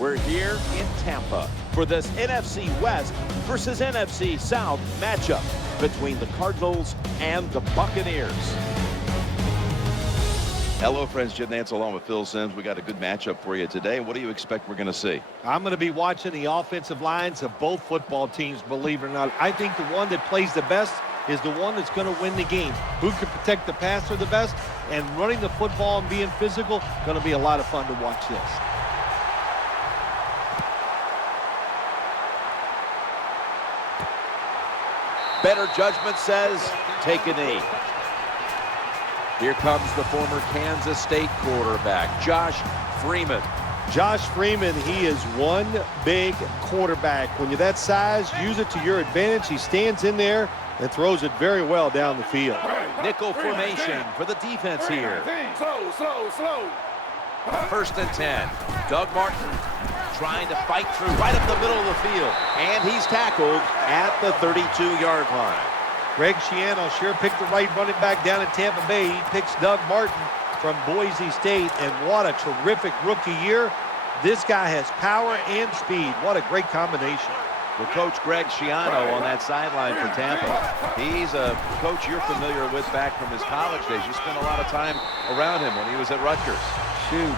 We're here in Tampa for this NFC West versus NFC South matchup between the Cardinals and the Buccaneers. Hello, friends. Jim Nantz along with Phil Simms. We got a good matchup for you today. What do you expect we're going to see? I'm going to be watching the offensive lines of both football teams, believe it or not. I think the one that plays the best is the one that's going to win the game. Who can protect the passer the best, and running the football and being physical, going to be a lot of fun to watch this. Better judgment says take a knee. Here comes the former Kansas State quarterback, Josh Freeman. Josh Freeman, he is one big quarterback. When you're that size, use it to your advantage. He stands in there and throws it very well down the field. Nickel formation for the defense here. Slow. 1st and 10. Doug Martin trying to fight through right up the middle of the field. And he's tackled at the 32-yard line. Greg Schiano sure picked the right running back down in Tampa Bay. He picks Doug Martin from Boise State, and what a terrific rookie year. This guy has power and speed. What a great combination. Well, Coach Greg Schiano on that sideline for Tampa. He's a coach you're familiar with back from his college days. You spent a lot of time around him when he was at Rutgers. Shoot,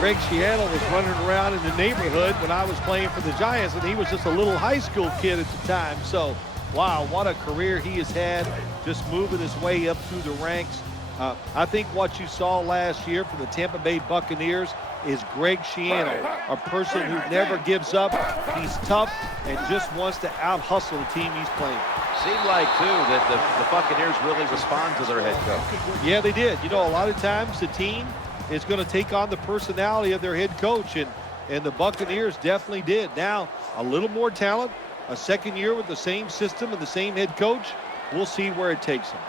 Greg Schiano was running around in the neighborhood when I was playing for the Giants, and he was just a little high school kid at the time. So, wow, what a career he has had, just moving his way up through the ranks. I think what you saw last year from the Tampa Bay Buccaneers is Greg Schiano, a person who never gives up. He's tough and just wants to out-hustle the team he's playing. Seemed like, too, that the Buccaneers really respond to their head coach. Yeah, they did. You know, a lot of times the team is going to take on the personality of their head coach, and the Buccaneers definitely did. Now, a little more talent, a second year with the same system and the same head coach. We'll see where it takes them.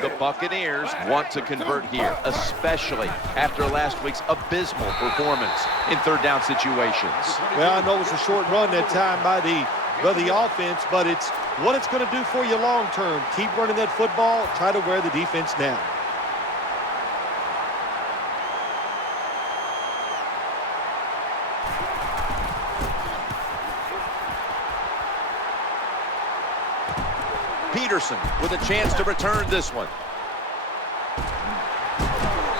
The Buccaneers want to convert here, especially after last week's abysmal performance in third down situations. Well, I know it was a short run that time by the offense, but it's what it's going to do for you long term. Keep running that football, try to wear the defense down. Peterson with a chance to return this one.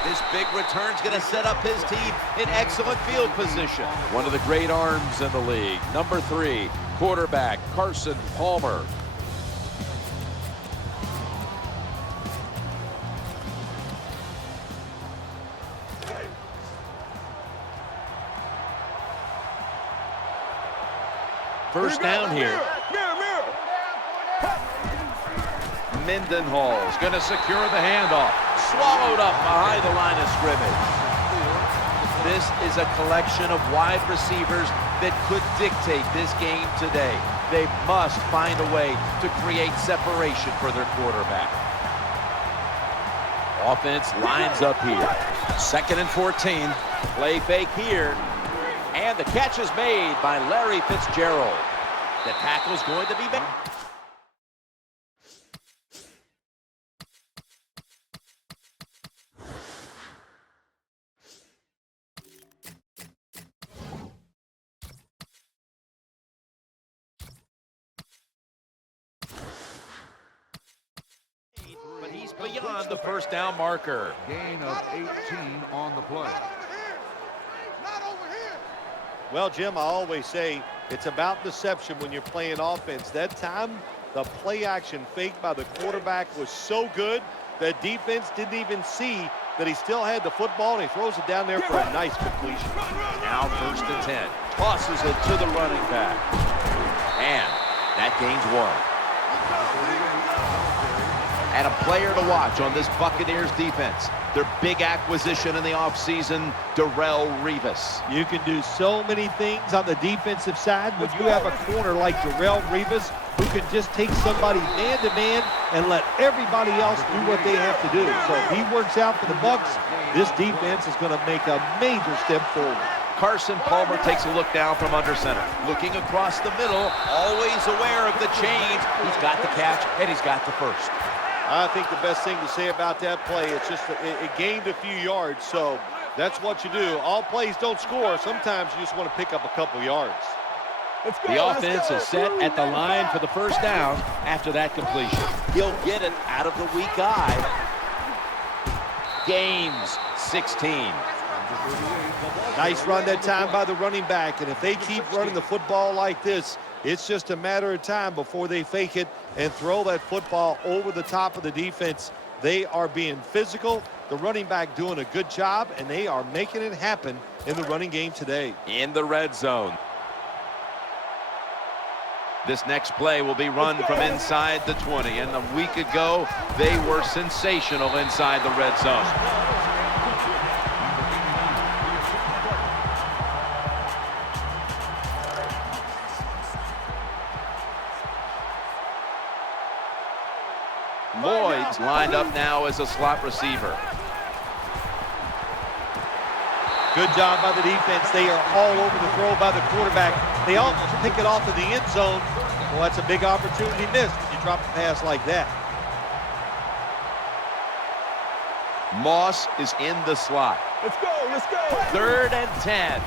This big return's going to set up his team in excellent field position. One of the great arms in the league. Number 3, quarterback Carson Palmer. First down here. Mendenhall is going to secure the handoff. Swallowed up behind the line of scrimmage. This is a collection of wide receivers that could dictate this game today. They must find a way to create separation for their quarterback. Offense lines up here. 2nd and 14. Play fake here. And the catch is made by Larry Fitzgerald. The tackle is going to be made. But he's beyond the first down marker. Gain of 18 on the play. Well, Jim, I always say it's about deception when you're playing offense. That time, the play action fake by the quarterback was so good that defense didn't even see that he still had the football, and he throws it down there for a nice completion. Now 1st and 10. Tosses it to the running back. And that gains 1. And a player to watch on this Buccaneers defense. Their big acquisition in the offseason, Darrelle Revis. You can do so many things on the defensive side when you have a corner like Darrelle Revis who can just take somebody man-to-man and let everybody else do what they have to do. So if he works out for the Bucs, this defense is going to make a major step forward. Carson Palmer takes a look down from under center. Looking across the middle, always aware of the change. He's got the catch, and he's got the first. I think the best thing to say about that play, it's just it gained a few yards. So That's what you do. All plays don't score. Sometimes you just want to pick up a couple yards. The offense is set at the line for the first down after that completion. He'll get it out of the weak eye. Gains 16. Nice run that time by the running back. And if they keep running the football like this, it's just a matter of time before they fake it and throw that football over the top of the defense. They are being physical. The running back doing a good job, and they are making it happen in the running game today. In the red zone. This next play will be run from inside the 20. And a week ago, they were sensational inside the red zone. Lloyd's lined up now as a slot receiver. Good job by the defense. They are all over the throw by the quarterback. They almost pick it off in the end zone. Well, that's a big opportunity missed if you drop a pass like that. Moss is in the slot. Let's go, let's go. 3rd and 10.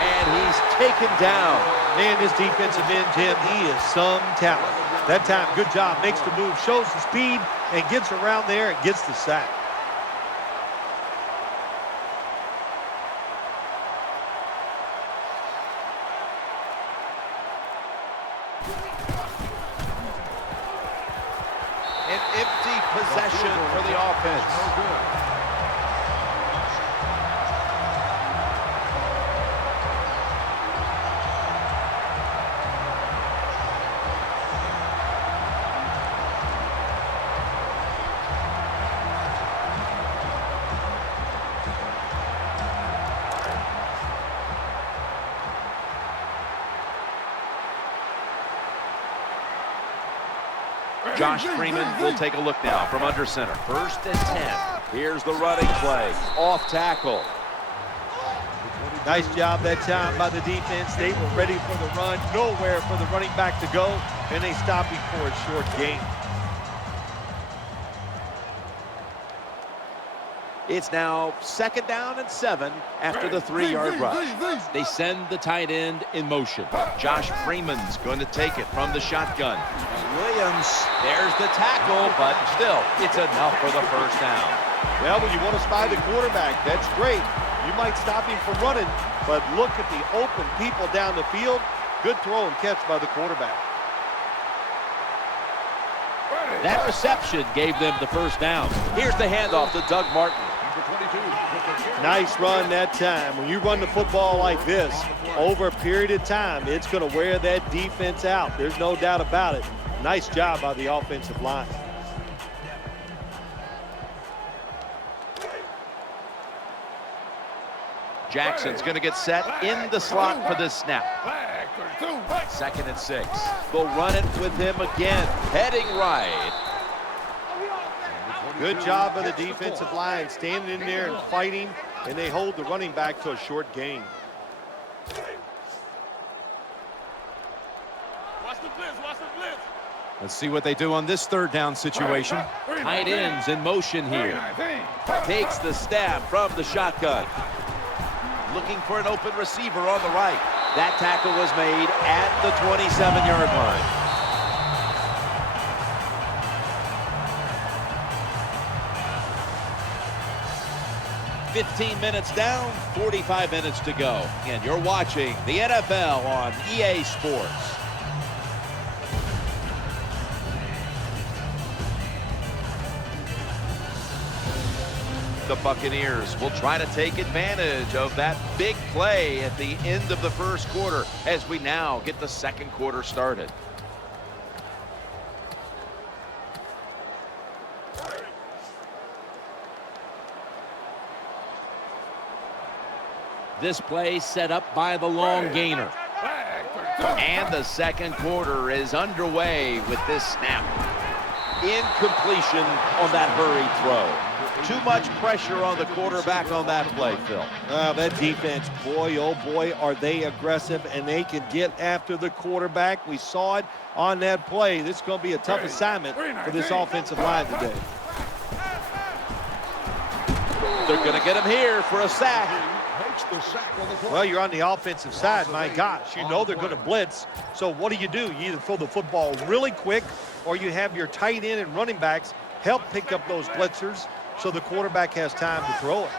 And he's taken down. Man, this defensive end, Jim, he is some talent. That time, good job. Makes the move, shows the speed, and gets around there and gets the sack. An empty possession for the offense. Josh Freeman will take a look now from under center. 1st and 10. Here's the running play. Off tackle. Nice job that time by the defense. They were ready for the run. Nowhere for the running back to go. And they stopped him for a short gain. It's now 2nd down and 7 after the 3-yard rush. They send the tight end in motion. Josh Freeman's going to take it from the shotgun. Williams, there's the tackle, but still, it's enough for the first down. Well, when you want to spy the quarterback, that's great. You might stop him from running, but look at the open people down the field. Good throw and catch by the quarterback. That reception gave them the first down. Here's the handoff to Doug Martin. Nice run that time. When you run the football like this, over a period of time, it's going to wear that defense out. There's no doubt about it. Nice job by the offensive line. Jackson's going to get set in the slot for this snap. 2nd and 6. They'll run it with him again, heading right. Good job by the defensive line, standing in there and fighting, and they hold the running back to a short gain. Watch the blitz, watch the blitz. Let's see what they do on this 3rd down situation. Tight ends in motion here. Takes the snap from the shotgun. Looking for an open receiver on the right. That tackle was made at the 27-yard line. $15 minutes down, 45 minutes to go. And you're watching the NFL on EA Sports. The Buccaneers will try to take advantage of that big play at the end of the first quarter as we now get the second quarter started. This play set up by the long gainer. And the second quarter is underway with this snap. Incompletion on that hurried throw. Too much pressure on the quarterback on that play, Phil. That defense, boy, oh boy, are they aggressive, and they can get after the quarterback. We saw it on that play. This is going to be a tough assignment for this offensive line today. They're going to get him here for a sack. Well, you're on the offensive side. My gosh, you know they're going to blitz. So what do? You either throw the football really quick or you have your tight end and running backs help pick up those blitzers so the quarterback has time to throw it.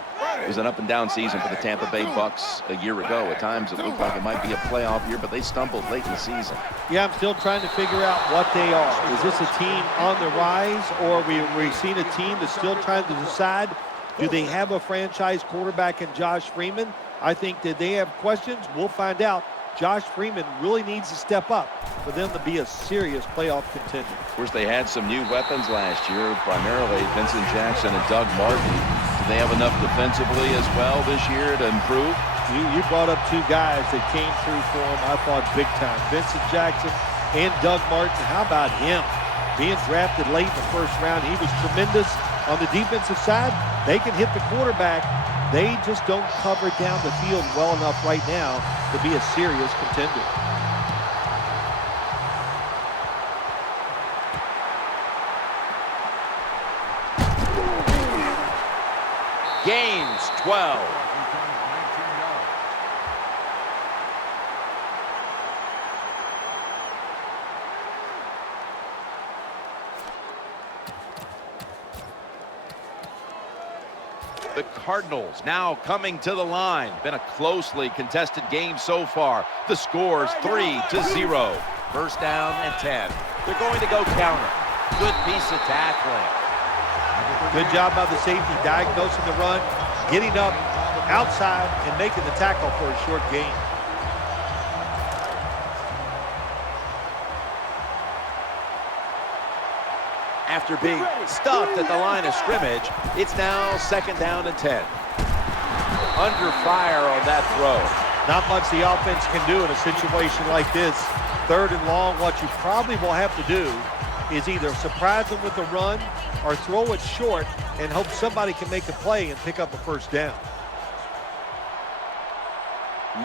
It was an up-and-down season for the Tampa Bay Bucks a year ago. At times, it looked like it might be a playoff year, but they stumbled late in the season. Yeah, I'm still trying to figure out what they are. Is this a team on the rise, or are we seeing a team that's still trying to decide, do they have a franchise quarterback in Josh Freeman? I think that they have questions. We'll find out. Josh Freeman really needs to step up for them to be a serious playoff contender. Of course, they had some new weapons last year, primarily Vincent Jackson and Doug Martin. Do they have enough defensively as well this year to improve? You brought up two guys that came through for him, I thought, big time. Vincent Jackson and Doug Martin. How about him? Being drafted late in the first round, he was tremendous on the defensive side. They can hit the quarterback. They just don't cover down the field well enough right now to be a serious contender. Gains 12. The Cardinals now coming to the line. Been a closely contested game so far. The score's 3-0. First down and 10. They're going to go counter. Good piece of tackling. Good job by the safety diagnosing the run, getting up outside and making the tackle for a short gain. After being stuffed at the line of scrimmage, it's now second down and 10. Under fire on that throw. Not much the offense can do in a situation like this. Third and long, what you probably will have to do is either surprise them with a run or throw it short and hope somebody can make a play and pick up a first down.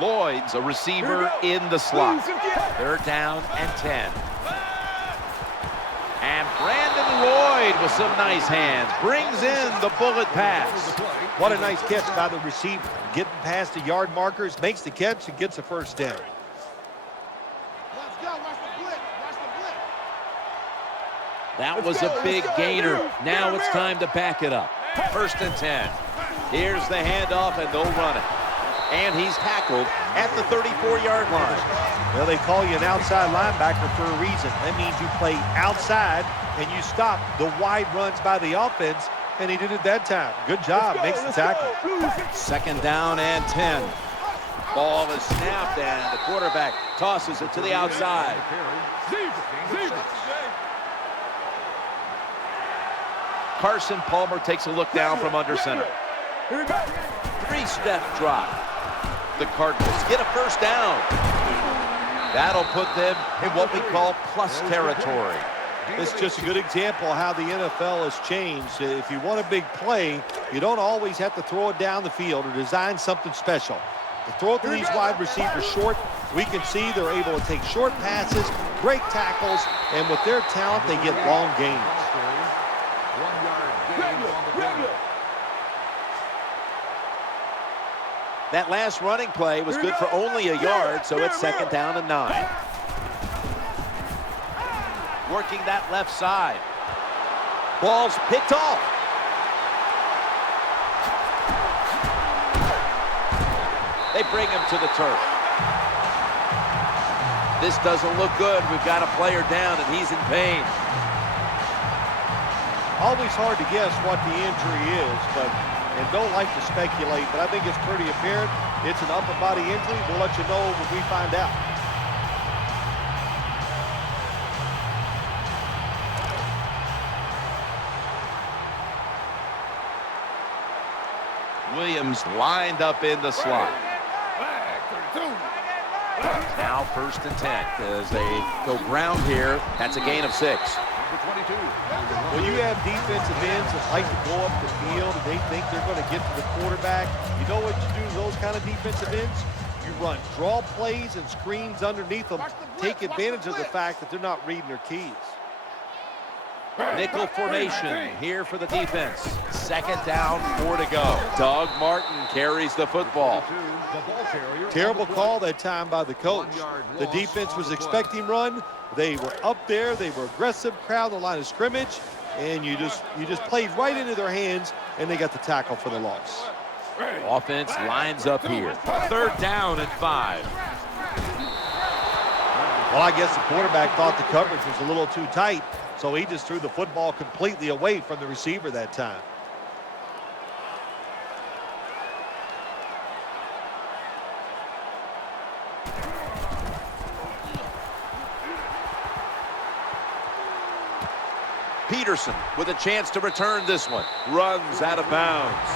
Lloyd's a receiver in the slot. Third down and 10. And Brandon Lloyd with some nice hands brings in the bullet pass. What a nice catch by the receiver. Getting past the yard markers, makes the catch and gets a first down. Let's go. Watch the blitz. Watch the blitz. That was a big gainer. Now it's time to back it up. First and 10. Here's the handoff, and they'll run it. And he's tackled at the 34-yard line. Well, they call you an outside linebacker for a reason. That means you play outside and you stop the wide runs by the offense, and he did it that time. Good job, makes the tackle. Second down and 10. Ball is snapped, and the quarterback tosses it to the outside. Carson Palmer takes a look down from under center. Three-step drop. The Cardinals get a first down. That'll put them in what we call plus territory. It's just a good example of how the NFL has changed. If you want a big play, you don't always have to throw it down the field or design something special. To throw it to these wide receivers short, we can see they're able to take short passes, great tackles, and with their talent, they get long gains. That last running play was good for only a yard, so it's second down and 9. Working that left side. Ball's picked off. They bring him to the turf. This doesn't look good. We've got a player down, and he's in pain. Always hard to guess what the injury is, and don't like to speculate, but I think it's pretty apparent it's an upper body injury. We'll let you know when we find out. Williams lined up in the slot. Now first and 10 as they go ground here. That's a gain of 6. When you have defensive ends that like to go up the field and they think they're going to get to the quarterback, you know what you do to those kind of defensive ends? You run draw plays and screens underneath them. Take advantage of the fact that they're not reading their keys. Nickel formation here for the defense. 2nd down, 4 to go. Doug Martin carries the football. Terrible call that time by the coach. The defense was expecting run. They were up there. They were aggressive, crowd the line of scrimmage, and you just played right into their hands, and they got the tackle for the loss. Offense lines up here. 3rd down and 5. Well, I guess the quarterback thought the coverage was a little too tight, so he just threw the football completely away from the receiver that time. Peterson with a chance to return this one. Runs out of bounds.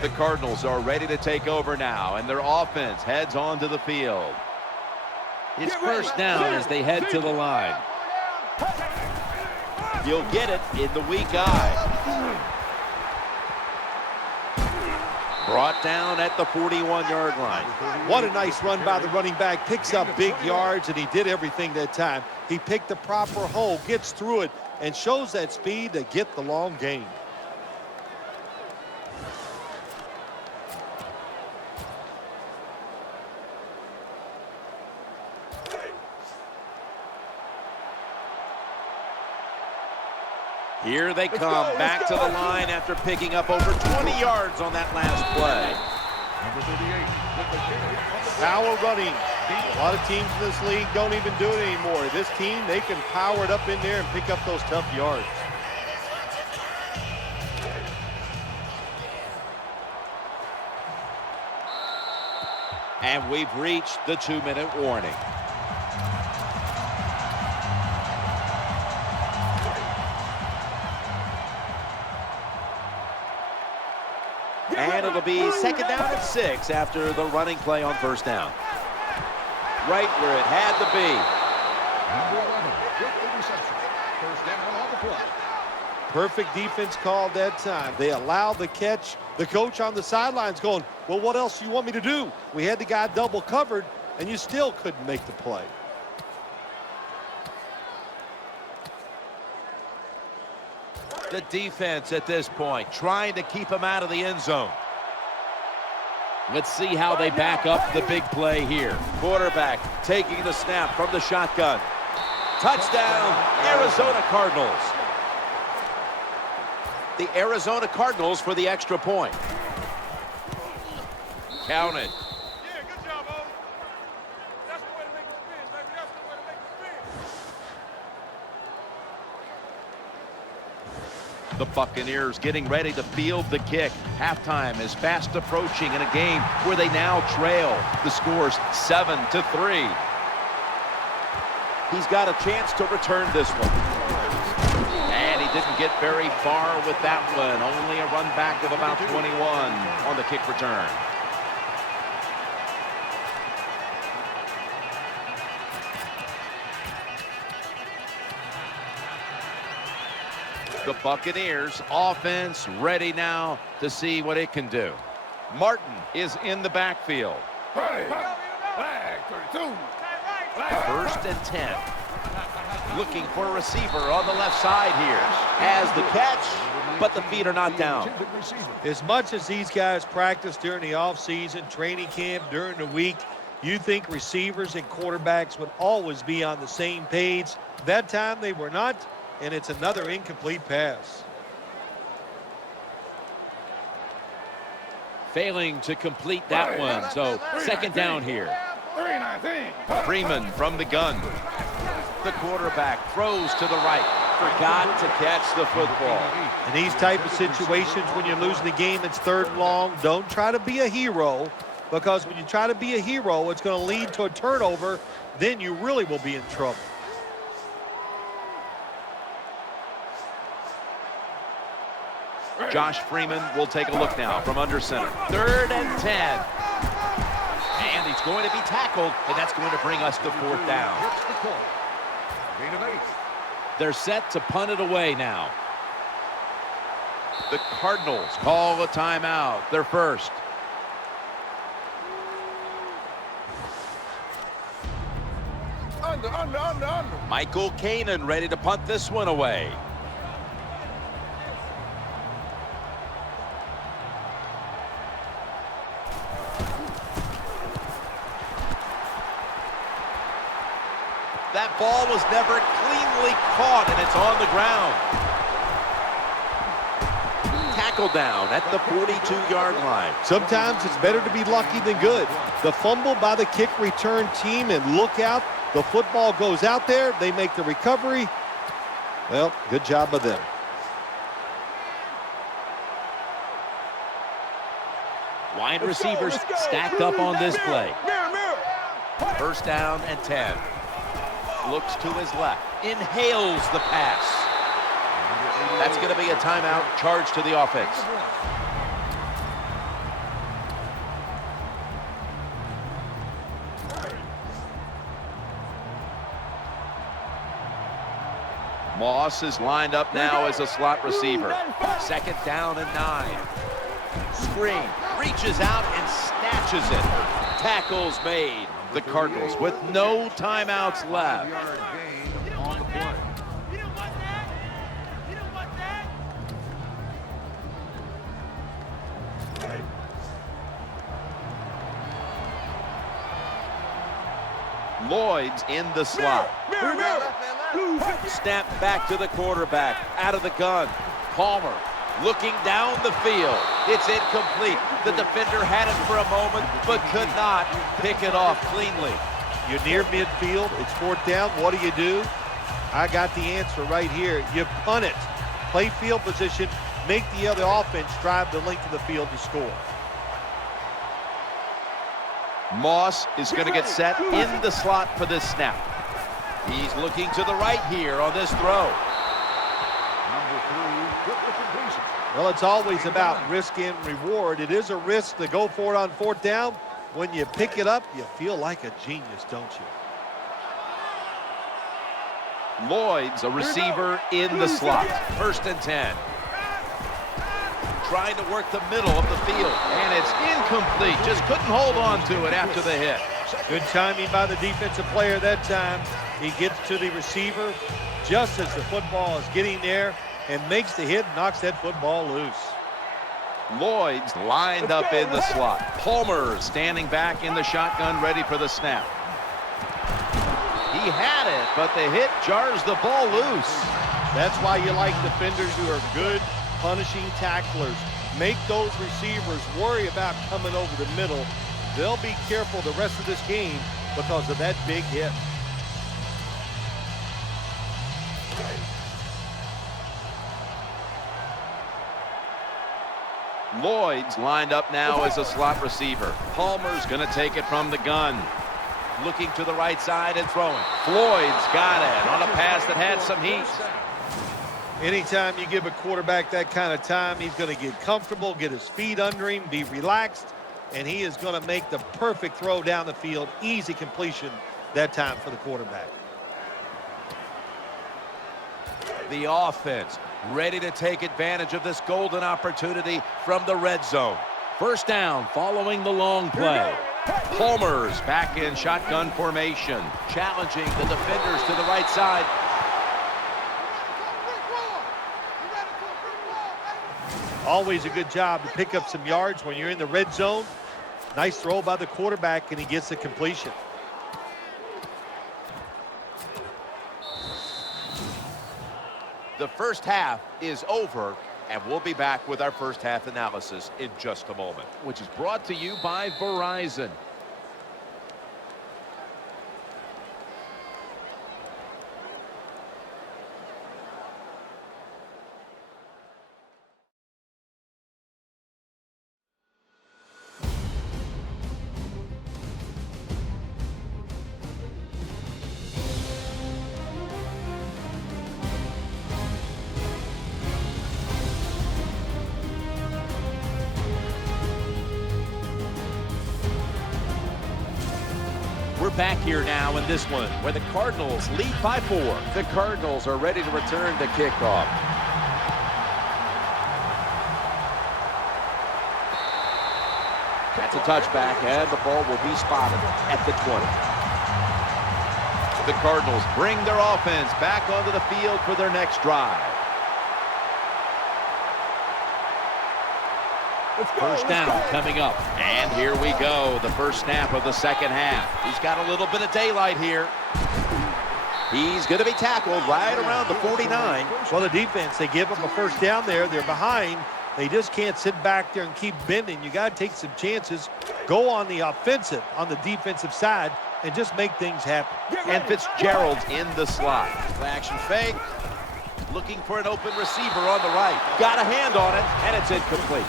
The Cardinals are ready to take over now, and their offense heads onto the field. It's 1st down as they head to the line. You'll get it in the weak eye. Brought down at the 41-yard line. What a nice run by the running back. Picks up big yards, and he did everything that time. He picked the proper hole, gets through it, and shows that speed to get the long gain. Here they come back to the line after picking up over 20 yards on that last play. Power running. A lot of teams in this league don't even do it anymore. This team, they can power it up in there and pick up those tough yards. And we've reached the 2-minute warning. And it'll be 2nd down and 6 after the running play on 1st down. Right where it had to be. Number 11, good interception. 1st down on the play. Perfect defense called that time. They allowed the catch. The coach on the sidelines going, well, what else do you want me to do? We had the guy double covered, and you still couldn't make the play. The defense at this point trying to keep him out of the end zone. Let's see how they back up the big play here. Quarterback taking the snap from the shotgun. Touchdown, Arizona Cardinals. The Arizona Cardinals for the extra point. Counted. Yeah, good job, Owen. That's the way to make it spin, baby. That's the way to make it spin. The Buccaneers getting ready to field the kick. Halftime is fast approaching in a game where they now trail. The score's 7-3. He's got a chance to return this one. And he didn't get very far with that one. Only a run back of about 21 on the kick return. The Buccaneers offense ready now to see what it can do. Martin is in the backfield. Flag 32. 1st and 10. Looking for a receiver on the left side here. Has the catch, but the feet are not down. As much as these guys practice during the offseason, training camp, during the week, you think receivers and quarterbacks would always be on the same page. That time they were not, and it's another incomplete pass. Failing to complete that one, so 2nd down here. Freeman from the gun. The quarterback throws to the right. Forgot to catch the football. In these type of situations, when you're losing the game, it's 3rd and long. Don't try to be a hero, because when you try to be a hero, it's going to lead to a turnover. Then you really will be in trouble. Josh Freeman will take a look now from under center. 3rd and 10. And he's going to be tackled, and that's going to bring us to 4th down. They're set to punt it away now. The Cardinals call a timeout. Their first. Under. Michael Kanan ready to punt this one away. That ball was never cleanly caught, and it's on the ground. Tackle down at the 42-yard line. Sometimes it's better to be lucky than good. The fumble by the kick return team, and look out, the football goes out there. They make the recovery. Well, good job of them. Wide receivers stacked up on this play. Mirror. First down and 10. Looks to his left. Inhales the pass. That's going to be a timeout charged to the offense. Moss is lined up now as a slot receiver. Second down and 9. Screen, reaches out and snatches it. Tackles made. The Cardinals with no timeouts left. Lloyd's in the slot. Snap back to the quarterback. Out of the gun. Palmer looking down the field. It's incomplete. The defender had it for a moment, but could not pick it off cleanly. You're near midfield. It's fourth down. What do? I got the answer right here. You punt it. Play field position. Make the other offense drive the length of the field to score. Moss is going to get set in the slot for this snap. He's looking to the right here on this throw. Well, it's always about risk and reward. It is a risk to go for it on fourth down. When you pick it up, you feel like a genius, don't you? Lloyd's a receiver in the slot. First and 10. Trying to work the middle of the field, and it's incomplete. Just couldn't hold on to it after the hit. Good timing by the defensive player that time. He gets to the receiver just as the football is getting there and makes the hit, knocks that football loose. Lloyd's lined up in the slot. Palmer standing back in the shotgun, ready for the snap. He had it, but the hit jars the ball loose. That's why you like defenders who are good punishing tacklers. Make those receivers worry about coming over the middle. They'll be careful the rest of this game because of that big hit. Lloyd's lined up now as a slot receiver. Palmer's going to take it from the gun. Looking to the right side and throwing. Floyd's got it on a pass that had some heat. Anytime you give a quarterback that kind of time, he's going to get comfortable, get his feet under him, be relaxed, and he is going to make the perfect throw down the field. Easy completion that time for the quarterback. The offense ready to take advantage of this golden opportunity from the red zone. First down following the long play. Palmer's back in shotgun formation, challenging the defenders to the right side. Always a good job to pick up some yards when you're in the red zone. Nice throw by the quarterback, and he gets the completion. The first half is over, and we'll be back with our first half analysis in just a moment, which is brought to you by Verizon. We're back here now in this one where the Cardinals lead by 4. The Cardinals are ready to return the kickoff. That's a touchback, and the ball will be spotted at the 20. The Cardinals bring their offense back onto the field for their next drive. First down coming up. And here we go, the first snap of the second half. He's got a little bit of daylight here. He's going to be tackled right around the 49. Well, the defense, they give up a first down there. They're behind. They just can't sit back there and keep bending. You got to take some chances. Go on the offensive, on the defensive side, and just make things happen. And Fitzgerald's in the slot. Action fake. Looking for an open receiver on the right. Got a hand on it, and it's incomplete.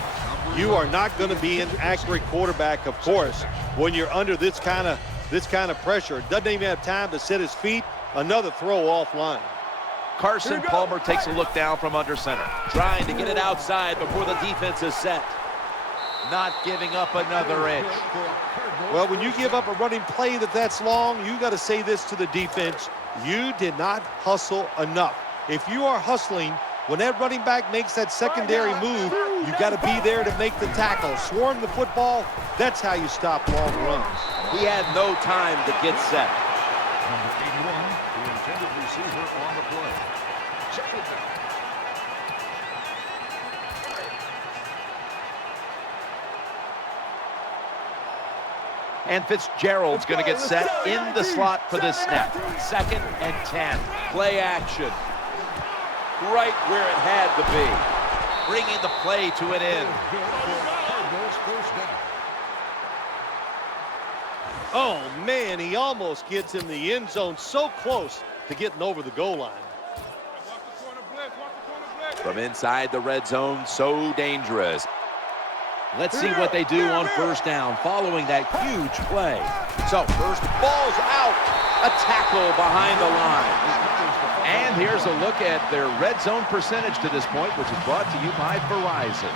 You are not going to be an accurate quarterback, of course, when you're under this kind of pressure. Doesn't even have time to set his feet. Another throw offline. Carson Palmer takes a look down from under center, trying to get it outside before the defense is set. Not giving up another inch. Well, when you give up a running play that's long, you got to say this to the defense. You did not hustle enough. If you are hustling, when that running back makes that secondary move, you got to be there to make the tackle. Swarm the football, that's how you stop long runs. He had no time to get set. Number 81, the intended receiver on the play. Check it down. And Fitzgerald's going to get set in the slot for this snap. 2nd and 10. Play action. Right where it had to be. Bringing the play to an end. Cardinals first down. Oh, man, he almost gets in the end zone, so close to getting over the goal line. Watch the corner blitz. Watch the corner blitz. From inside the red zone, so dangerous. Let's see what they do on first down following that huge play. So, first ball's out. A tackle behind the line. And here's a look at their red zone percentage to this point, which is brought to you by Verizon.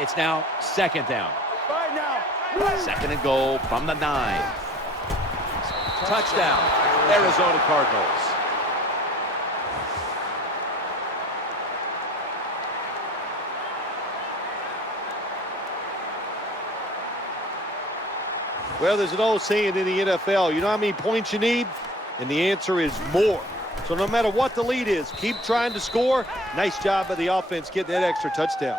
It's now 2nd down. 2nd and goal from the 9. Touchdown, Arizona Cardinals. Well, there's an old saying in the NFL, you know how many points you need? And the answer is more. So no matter what the lead is, keep trying to score. Nice job by the offense getting that extra touchdown.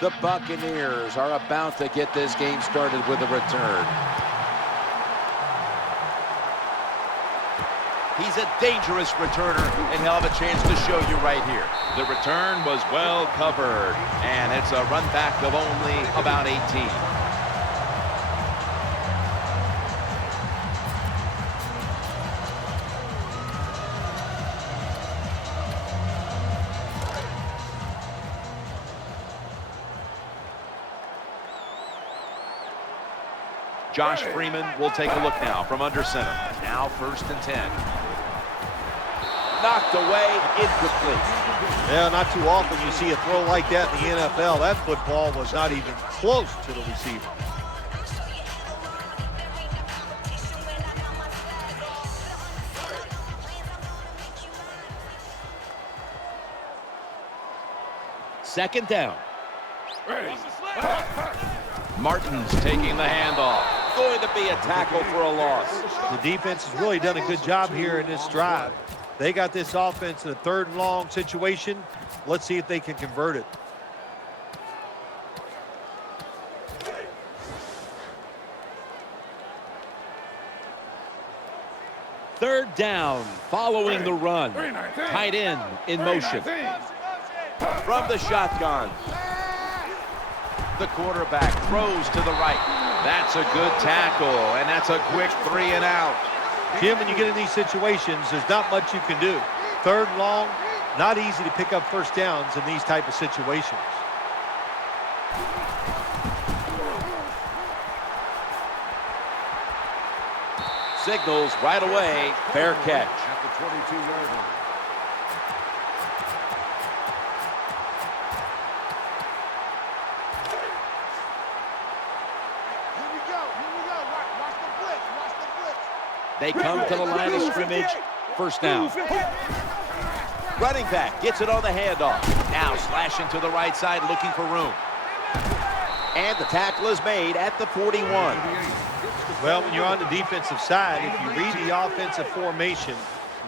The Buccaneers are about to get this game started with a return. He's a dangerous returner, and he'll have a chance to show you right here. The return was well covered, and it's a run back of only about 18. Josh Freeman will take a look now from under center. Now 1st and 10. Knocked away, incomplete. Yeah, not too often you see a throw like that in the NFL. That football was not even close to the receiver. Second down. Martin's taking the handoff. Going to be a tackle for a loss. The defense has really done a good job here in this drive. They got this offense in a 3rd and long situation. Let's see if they can convert it. Third down, following the run. Tight end in motion. From the shotgun. The quarterback throws to the right. That's a good tackle, and that's a quick 3 and out. Jim, when you get in these situations, there's not much you can do. 3rd and long, not easy to pick up first downs in these type of situations. signals right away, fair catch. At the 22-yard line. They come to the line of scrimmage, first down. Running back gets it on the handoff. Now slashing to the right side, looking for room. And the tackle is made at the 41. Well, when you're on the defensive side, if you read the offensive formation,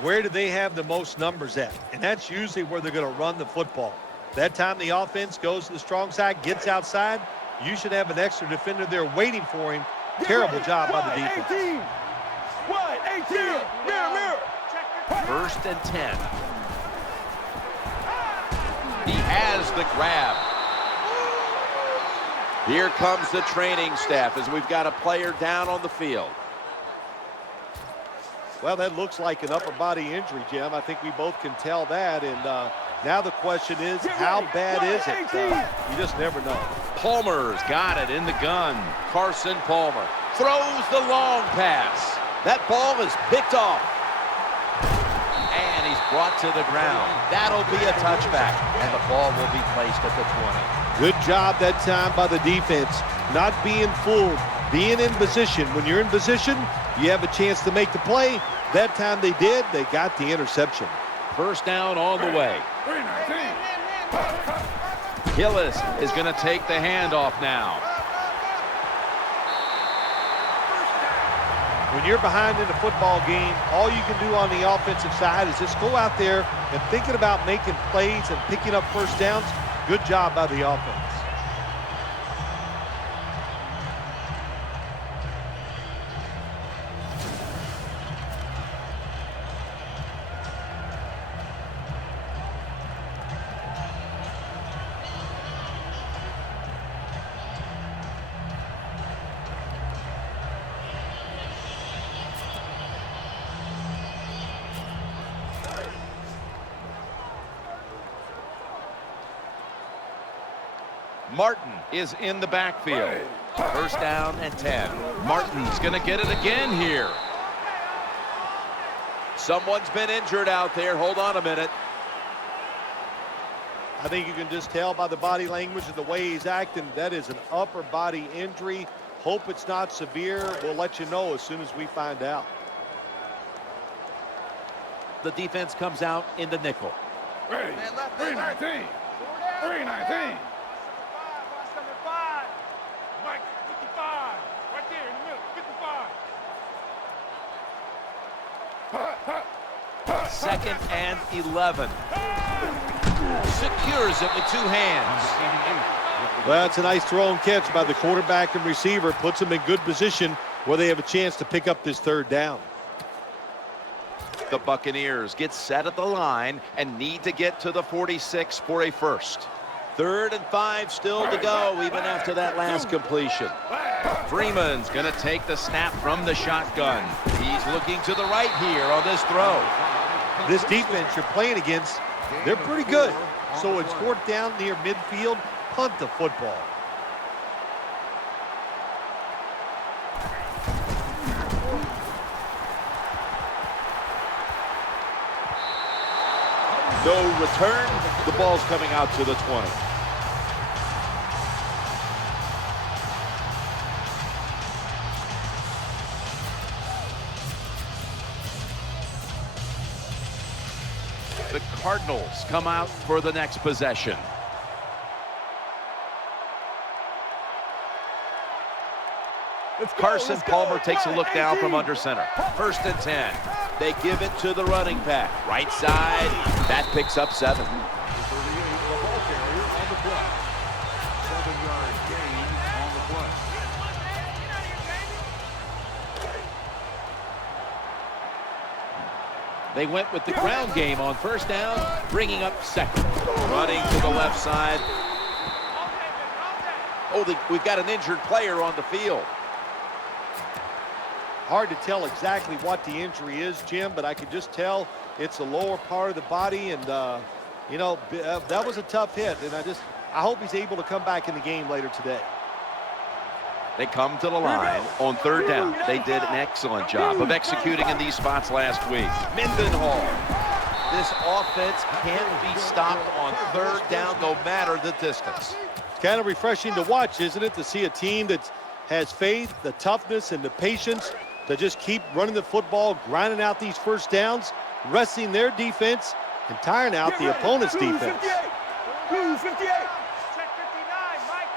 where do they have the most numbers at? And that's usually where they're going to run the football. That time the offense goes to the strong side, gets outside, you should have an extra defender there waiting for him. Terrible job by the defense. 18. Mirror. First and 10. He has the grab. Here comes the training staff as we've got a player down on the field. Well, that looks like an upper body injury, Jim. I think we both can tell that. And now the question is, how bad is it? You just never know. Palmer's got it in the gun. Carson Palmer throws the long pass. That ball is picked off. And he's brought to the ground. That'll be a touchback. And the ball will be placed at the 20. Good job that time by the defense. Not being fooled, being in position. When you're in position, you have a chance to make the play. That time they did. They got the interception. First down on the way. Hillis is going to take the handoff now. When you're behind in a football game, all you can do on the offensive side is just go out there and thinking about making plays and picking up first downs. Good job by the offense. Martin is in the backfield. First down and 10. Martin's going to get it again here. Someone's been injured out there. Hold on a minute. I think you can just tell by the body language and the way he's acting, that is an upper body injury. Hope it's not severe. We'll let you know as soon as we find out. The defense comes out in the nickel. 319. 319. Mike, 55. Right there in the middle. 55. Second and 11. Secures it with two hands. Well, it's a nice throw and catch by the quarterback and receiver. Puts them in good position where they have a chance to pick up this third down. The Buccaneers get set at the line and need to get to the 46 for a first. 3rd and 5 still to go, even after that last completion. Freeman's going to take the snap from the shotgun. He's looking to the right here on this throw. This defense you're playing against, they're pretty good. So it's 4th down near midfield. Punt the football. No return. The ball's coming out to the 20. The Cardinals come out for the next possession. Carson Palmer takes a look down from under center. 1st and 10. They give it to the running back. Right side. That picks up 7. 38, the ball carrier on the play. 7-yard gain on the play. They went with the ground game on first down, bringing up 2nd. Running to the left side. Oh, we've got an injured player on the field. Hard to tell exactly what the injury is, Jim, but I can just tell it's the lower part of the body. And, you know, that was a tough hit. And I hope he's able to come back in the game later today. They come to the line on third down. They did an excellent job of executing in these spots last week. Mendenhall. This offense can't be stopped on third down no matter the distance. It's kind of refreshing to watch, isn't it, to see a team that has faith, the toughness, and the patience to just keep running the football, grinding out these first downs, resting their defense, and tiring out the opponent's defense. 58. Check 59, Mike.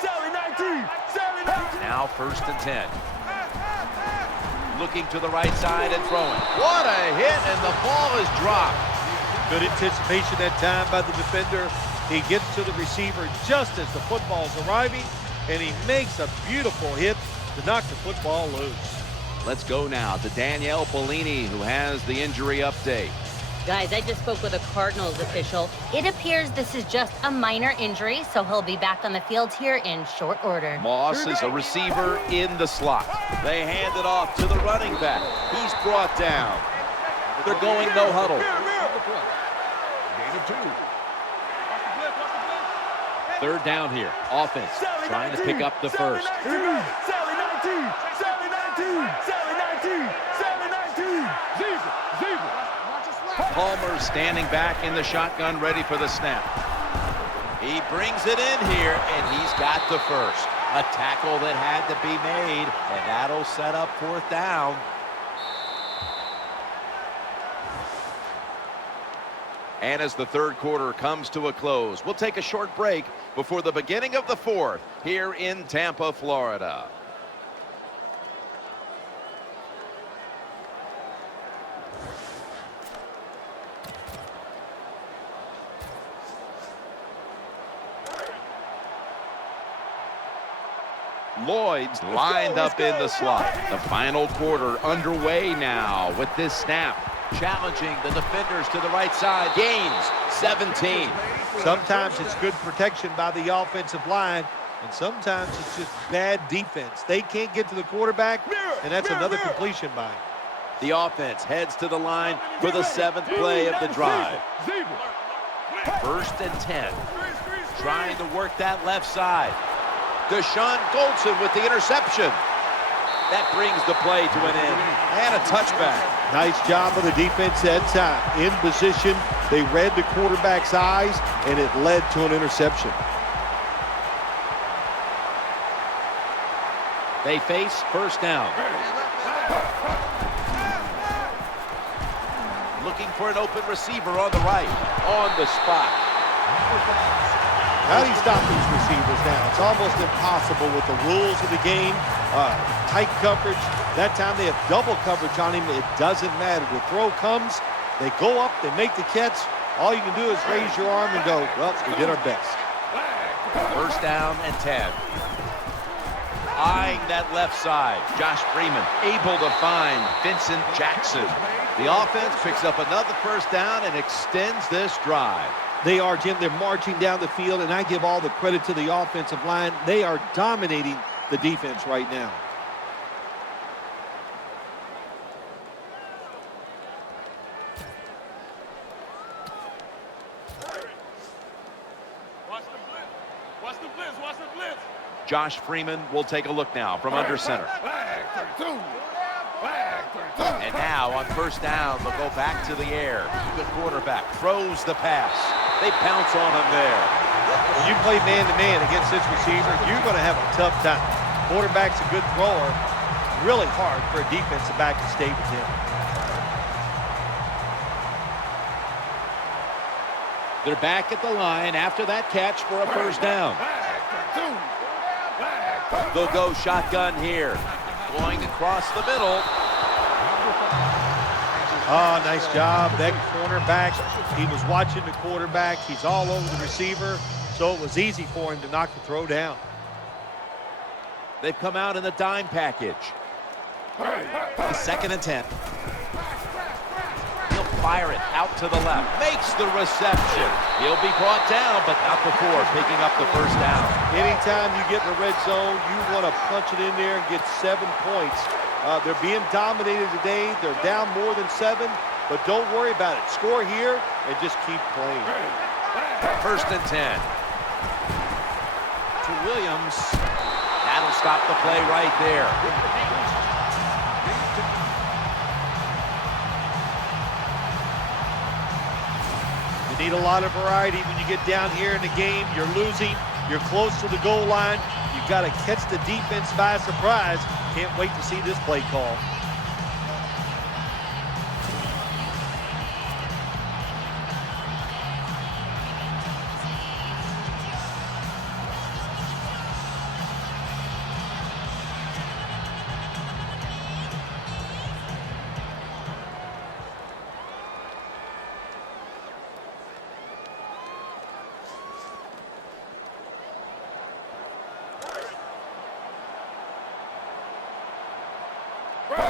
Sally 19. Sally 19. Now 1st and 10. Looking to the right side and throwing. What a hit, and the ball is dropped. Good anticipation that time by the defender. He gets to the receiver just as the football's arriving, and he makes a beautiful hit to knock the football loose. Let's go now to Danielle Bellini, who has the injury update. Guys, I just spoke with a Cardinals official. It appears this is just a minor injury, so he'll be back on the field here in short order. Moss is a receiver in the slot. They hand it off to the running back. He's brought down. They're going no huddle. Gain of 2. Third down here. Offense trying to pick up the first. Sally 19. Sally 19. Sally 19. Sally 19. Zebra. Palmer standing back in the shotgun, ready for the snap. He brings it in here, and he's got the first. A tackle that had to be made, and that'll set up 4th down. And as the third quarter comes to a close, we'll take a short break before the beginning of the 4th here in Tampa, Florida. Lloyd's lined up in the slot. The final quarter underway now with this snap. Challenging the defenders to the right side. Gains 17. Sometimes it's good protection by the offensive line, and sometimes it's just bad defense. They can't get to the quarterback, and that's another completion by him. The offense heads to the line for the 7th play of the drive. 1st and 10. Trying to work that left side. Deshaun Goldson with the interception. That brings the play to an end. And a touchback. Nice job of the defense that time. In position, they read the quarterback's eyes, and it led to an interception. They face 1st down. Looking for an open receiver on the right. On the spot. How do you stop these receivers now? It's almost impossible with the rules of the game. Tight coverage. That time they have double coverage on him. It doesn't matter. The throw comes, they go up, they make the catch. All you can do is raise your arm and go, well, we did our best. 1st down and 10. Eyeing that left side. Josh Freeman able to find Vincent Jackson. The offense picks up another 1st down and extends this drive. They are, Jim. They're marching down the field, and I give all the credit to the offensive line. They are dominating the defense right now. Watch the blitz. Watch the blitz. Watch the blitz. Josh Freeman will take a look now from under center. Flag 32. Flag 32. And now on 1st down, they'll go back to the air. The quarterback throws the pass. They pounce on him there. When you play man-to-man against this receiver, you're going to have a tough time. Quarterback's a good thrower. Really hard for a defensive back to stay with him. They're back at the line after that catch for a 1st down. They'll go shotgun here. Going across the middle. Oh, nice job. That cornerback, he was watching the quarterback. He's all over the receiver, so it was easy for him to knock the throw down. They've come out in the dime package. 2nd and 10. He'll fire it out to the left. Makes the reception. He'll be brought down, but not before picking up the 1st down. Anytime you get in the red zone, you want to punch it in there and get 7 points. They're being dominated today. They're down more than 7, but don't worry about it. Score here and just keep playing. 1st and 10. To Williams. That'll stop the play right there. You need a lot of variety when you get down here in the game. You're losing. You're close to the goal line. You've got to catch the defense by surprise. Can't wait to see this play call.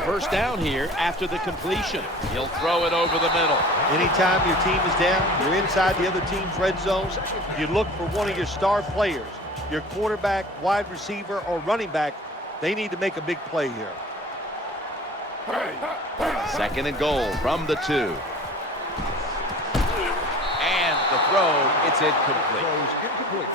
First down here after the completion. He'll throw it over the middle. Anytime your team is down, you're inside the other team's red zones, you look for one of your star players, your quarterback, wide receiver, or running back. They need to make a big play here. Second and goal from the 2. And the throw, it's incomplete.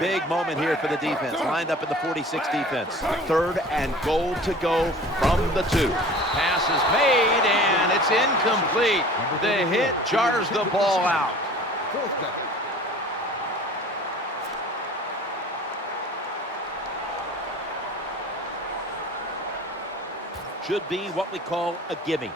Big moment here for the defense. Lined up in the 46 defense. Third and goal to go from the 2. Pass is made, and it's incomplete. The hit jars the ball out. Fourth down. Should be what we call a gimme.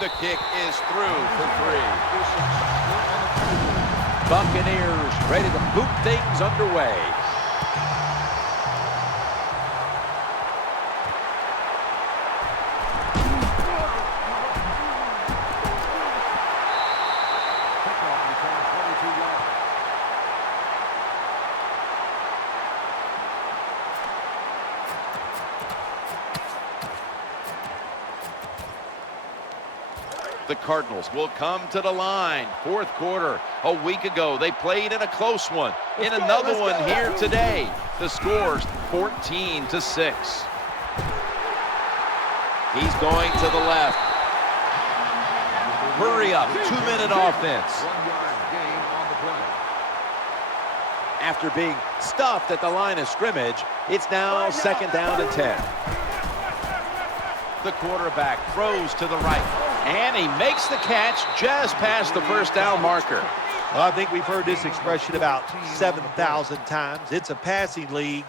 The kick is through for 3. Buccaneers ready to boot things underway. Kickoff return 22 yards. The Cardinals will come to the line. Fourth quarter. A week ago, they played in a close one. In another one here today. The score's 14-6. He's going to the left. Hurry up. 2-minute offense. 1-yard gain on the play. After being stuffed at the line of scrimmage, it's now second down and 10. The quarterback throws to the right, and he makes the catch just past the first down marker. Well, I think we've heard this expression about 7,000 times. It's a passing league,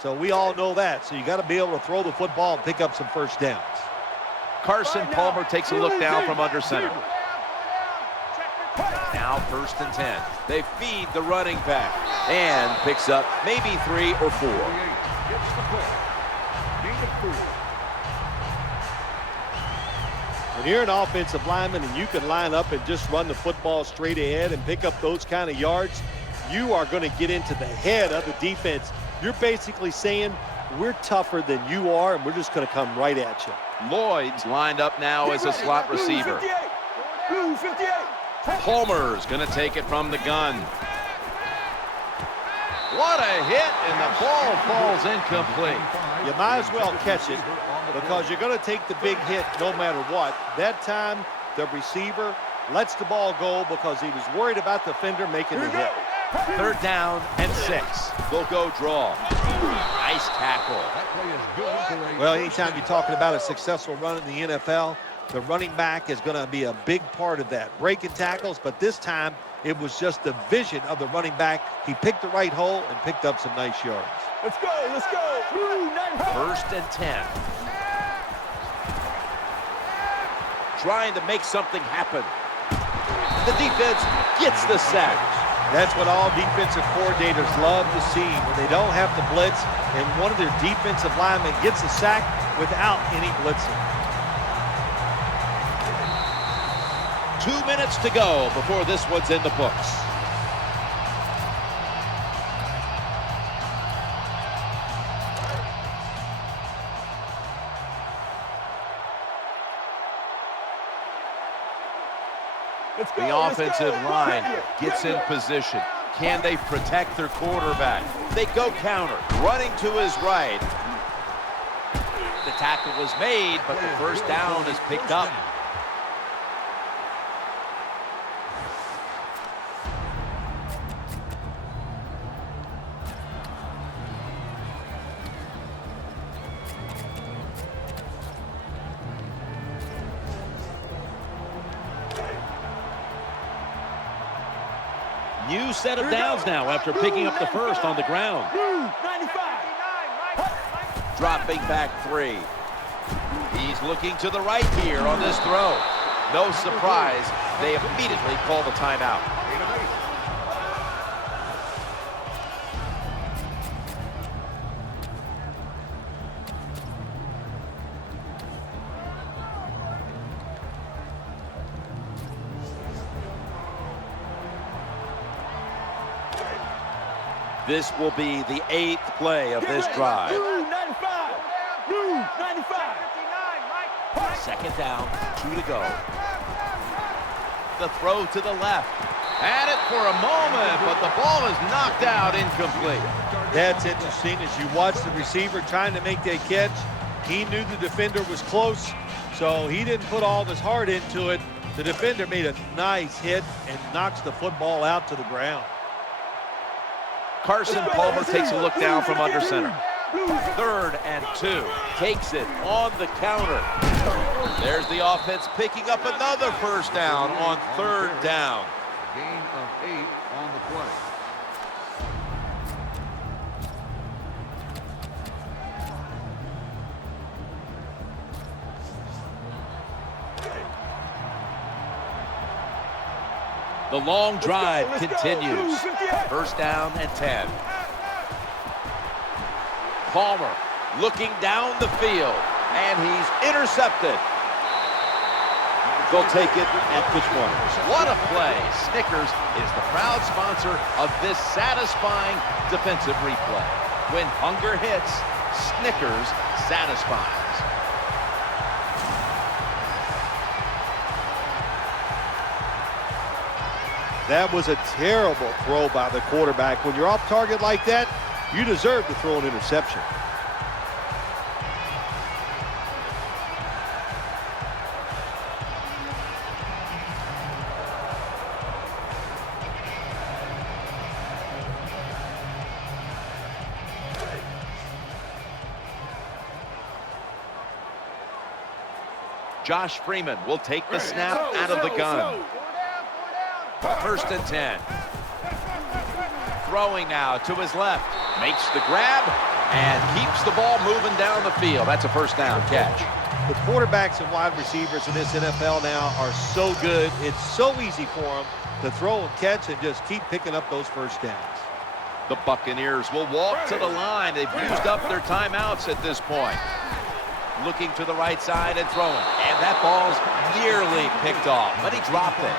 so we all know that. So you got to be able to throw the football and pick up some first downs. Carson Palmer takes a look down from under center. Now first and 10. They feed the running back and picks up maybe 3 or 4. 48 gets the play. Gain of 4. When you're an offensive lineman and you can line up and just run the football straight ahead and pick up those kind of yards, you are going to get into the head of the defense. You're basically saying, we're tougher than you are, and we're just going to come right at you. Lloyd's lined up now as a slot receiver. Blue 58. Palmer's going to take it from the gun. What a hit, and the ball falls incomplete. You might as well catch it because you're going to take the big hit no matter what. That time, the receiver lets the ball go because he was worried about the defender making the hit. Third down and 6. They'll go draw. Nice tackle. That play is good for a Well, anytime you're talking about a successful run in the NFL, the running back is going to be a big part of that. Breaking tackles, but this time it was just the vision of the running back. He picked the right hole and picked up some nice yards. Let's go, let's go. Blue 95. First and 10. Trying to make something happen. The defense gets the sack. That's what all defensive coordinators love to see when they don't have to blitz and one of their defensive linemen gets a sack without any blitzing. 2 minutes to go before this one's in the books. The offensive line gets in position. Can they protect their quarterback? They go counter, running to his right. The tackle was made, but the first down is picked up. New set of downs now after picking up the first on the ground. 95. Dropping back 3. He's looking to the right here on this throw. No surprise, they immediately call the timeout. This will be the 8th play of this drive. 95. 95. Second down, 2 to go. The throw to the left. Had it for a moment, but the ball is knocked out, incomplete. That's interesting. As you watch the receiver trying to make that catch, he knew the defender was close, so he didn't put all his heart into it. The defender made a nice hit and knocks the football out to the ground. Carson Palmer takes a look down from under center. 3rd and 2. Takes it on the counter. There's the offense picking up another first down on 3rd down. Gain of 8 on the play. The long drive continues. First down and 10. Palmer looking down the field, and he's intercepted. They'll take it at the 20. What a play. Snickers is the proud sponsor of this satisfying defensive replay. When hunger hits, Snickers satisfies. That was a terrible throw by the quarterback. When you're off target like that, you deserve to throw an interception. Josh Freeman will take the snap out of the gun. 1st and 10. Throwing now to his left. Makes the grab and keeps the ball moving down the field. That's a first down catch. The quarterbacks and wide receivers in this NFL now are so good. It's so easy for them to throw and catch and just keep picking up those first downs. The Buccaneers will walk to the line. They've used up their timeouts at this point. Looking to the right side and throwing. And that ball's nearly picked off, but he dropped it.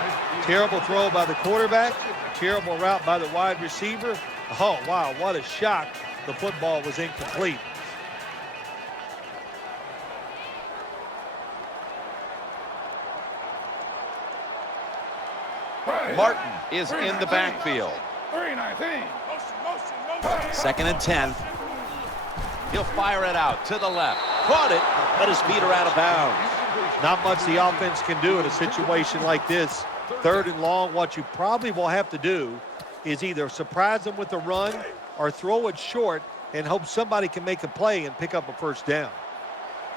Terrible throw by the quarterback. Terrible route by the wide receiver. Oh, wow, what a shock. The football was incomplete. Martin is in the backfield. 3-19. 2nd and 10. He'll fire it out to the left. Caught it, but his feet are out of bounds. Not much the offense can do in a situation like this. 3rd and long, what you probably will have to do is either surprise them with a run or throw it short and hope somebody can make a play and pick up a first down.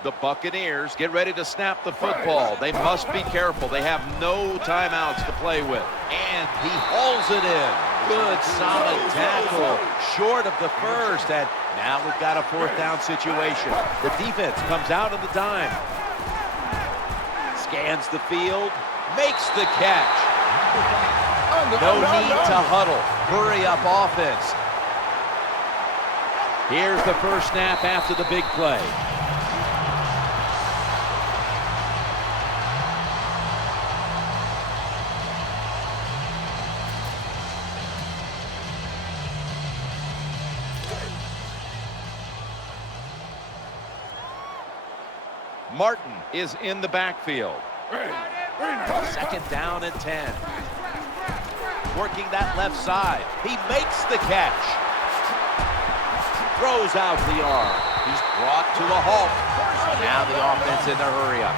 The Buccaneers get ready to snap the football. They must be careful. They have no timeouts to play with. And he hauls it in. Good, solid tackle. Short of the first. And now we've got a 4th down situation. The defense comes out on the dime. Scans the field. Makes the catch. No need to huddle. Hurry up offense. Here's the first snap after the big play. Martin is in the backfield. Second down and 10. Working that left side. He makes the catch. Throws out the arm. He's brought to a halt. Now the offense in the hurry up.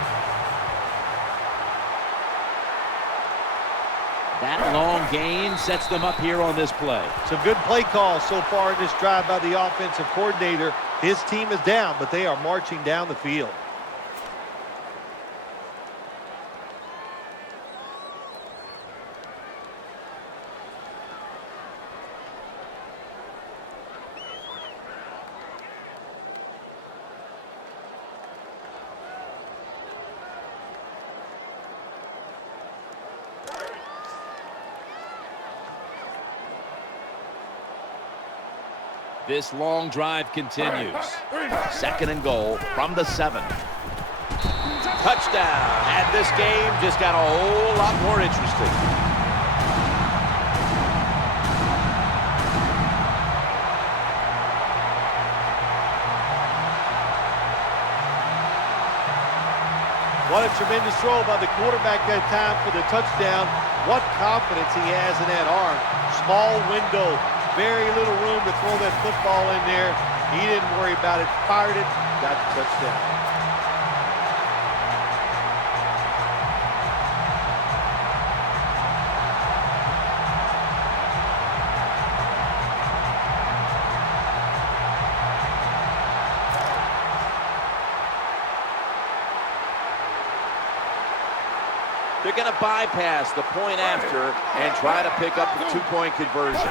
That long gain sets them up here on this play. Some good play calls so far in this drive by the offensive coordinator. His team is down, but they are marching down the field. This long drive continues. Second and goal from the 7. Touchdown. And this game just got a whole lot more interesting. What a tremendous throw by the quarterback that time for the touchdown. What confidence he has in that arm. Small window. Very little room to throw that football in there. He didn't worry about it. Fired it. Got the touchdown. They're going to bypass the point after and try to pick up the 2-point conversion.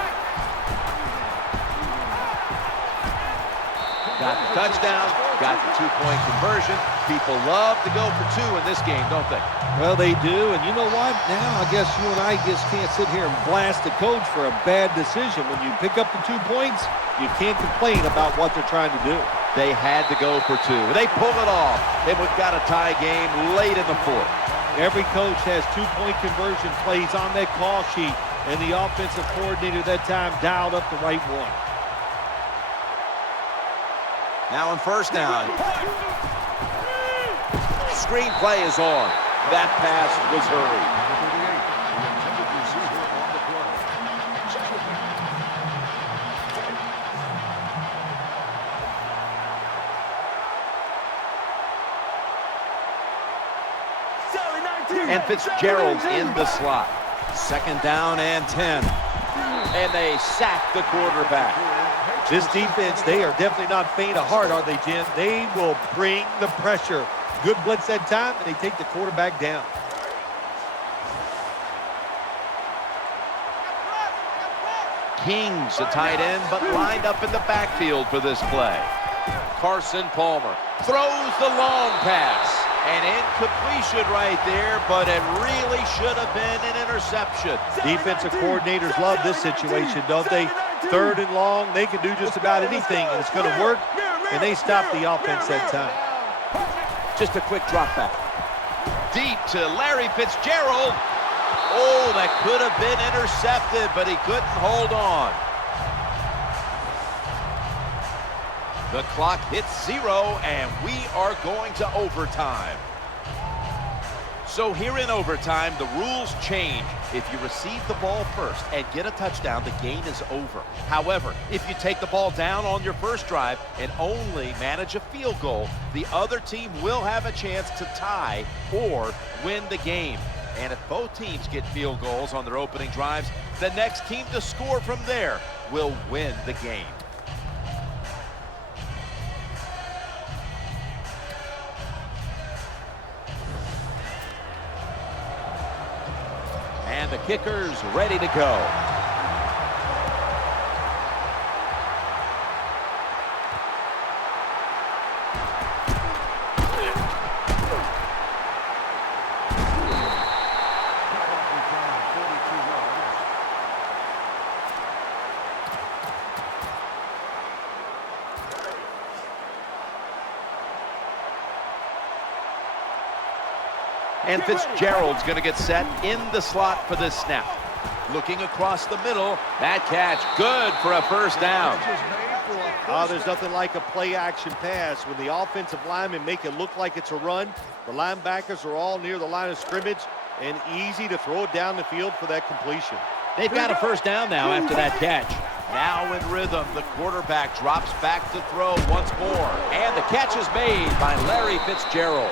Got the touchdown, got the 2-point conversion. People love to go for 2 in this game, don't they? Well, they do, and you know what? Now I guess you and I just can't sit here and blast the coach for a bad decision. When you pick up the 2 points, you can't complain about what they're trying to do. They had to go for 2. They pull it off, and we've got a tie game late in the 4th. Every coach has 2-point conversion plays on that call sheet, and the offensive coordinator that time dialed up the right one. Now on first down. Screen play is on. That pass was hurried. The intended receiver on the play. Second And Fitzgerald's in the slot. Second down and 10. And they sack the quarterback. This defense, they are definitely not faint of heart, are they, Jim? They will bring the pressure. Good blitz that time, and they take the quarterback down. King's a tight end, but lined up in the backfield for this play. Carson Palmer throws the long pass. An incompletion right there, but it really should have been an interception. Defensive coordinators love this situation, don't they? Third and long, they can do just about anything, and it's going to work, and they stop the offense that time. Just a quick drop back. Deep to Larry Fitzgerald. Oh, that could have been intercepted, but he couldn't hold on. The clock hits 0, and we are going to overtime. So here in overtime, the rules change. If you receive the ball first and get a touchdown, the game is over. However, if you take the ball down on your first drive and only manage a field goal, the other team will have a chance to tie or win the game. And if both teams get field goals on their opening drives, the next team to score from there will win the game. And the kicker's ready to go. And Fitzgerald's going to get set in the slot for this snap. Looking across the middle, that catch good for a first down. There's nothing like a play-action pass. When the offensive linemen make it look like it's a run, the linebackers are all near the line of scrimmage and easy to throw it down the field for that completion. They've got a first down now after that catch. Now in rhythm, the quarterback drops back to throw once more. And the catch is made by Larry Fitzgerald.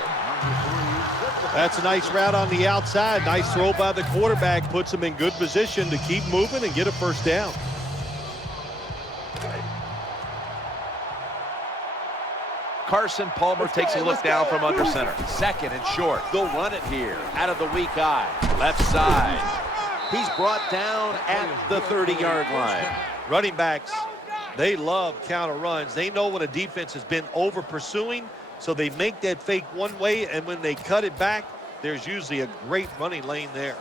That's a nice route on the outside. Nice throw by the quarterback. Puts him in good position to keep moving and get a first down. Carson Palmer takes a look down from under center. Second and short. They'll run it here. Out of the weak eye. Left side. He's brought down at the 30-yard line. Running backs, they love counter runs. They know when a defense has been over pursuing, so they make that fake one way, and when they cut it back, there's usually a great running lane there.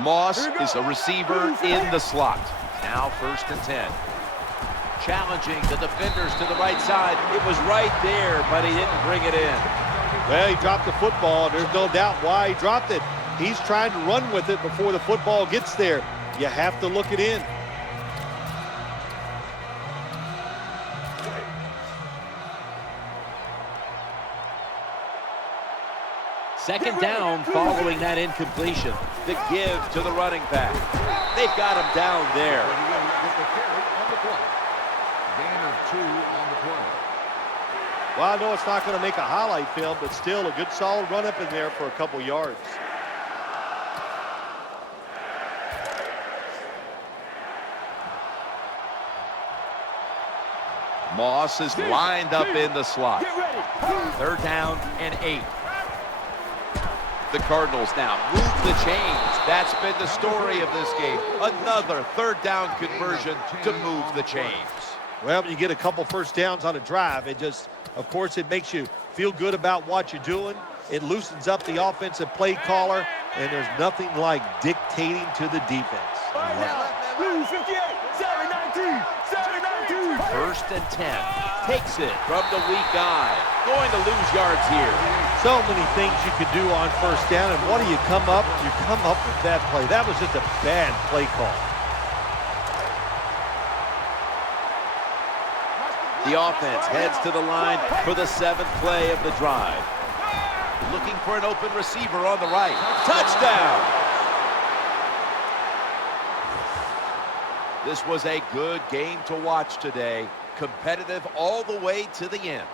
Moss is a receiver in the slot. Now 1st and 10. Challenging the defenders to the right side. It was right there, but he didn't bring it in. Well, he dropped the football. There's no doubt why he dropped it. He's trying to run with it before the football gets there. You have to look it in. Second down following that incompletion. The give to the running back. They've got him down there. Gain of 2 on the play. Well, I know it's not going to make a highlight film, but still a good solid run up in there for a couple yards. Moss is lined up in the slot. 3rd down and 8. The Cardinals now move the chains. That's been the story of this game. Another 3rd down conversion to move the chains. Well, when you get a couple first downs on a drive, it just, of course, it makes you feel good about what you're doing. It loosens up the offensive play caller, and there's nothing like dictating to the defense. Blue 58, 7-19, 7-19. 1st and 10. Takes it from the weak eye. Going to lose yards here. So many things you could do on first down, and what do you come up? You come up with that play. That was just a bad play call. The offense heads to the line for the 7th play of the drive. Looking for an open receiver on the right. Touchdown! This was a good game to watch today. Competitive all the way to the end.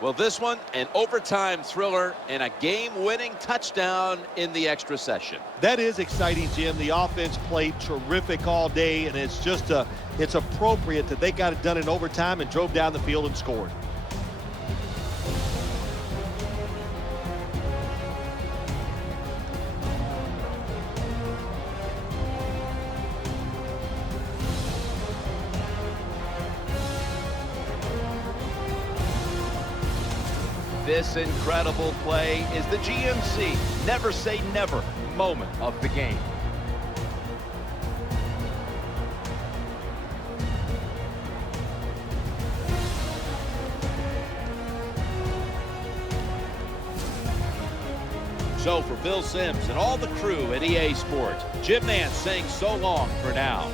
Well, this one, an overtime thriller and a game-winning touchdown in the extra session. That is exciting, Jim. The offense played terrific all day, and it's just it's appropriate that they got it done in overtime and drove down the field and scored. This incredible play is the GMC never say never moment of the game. So for Phil Simms and all the crew at EA Sports, Jim Nantz saying so long for now.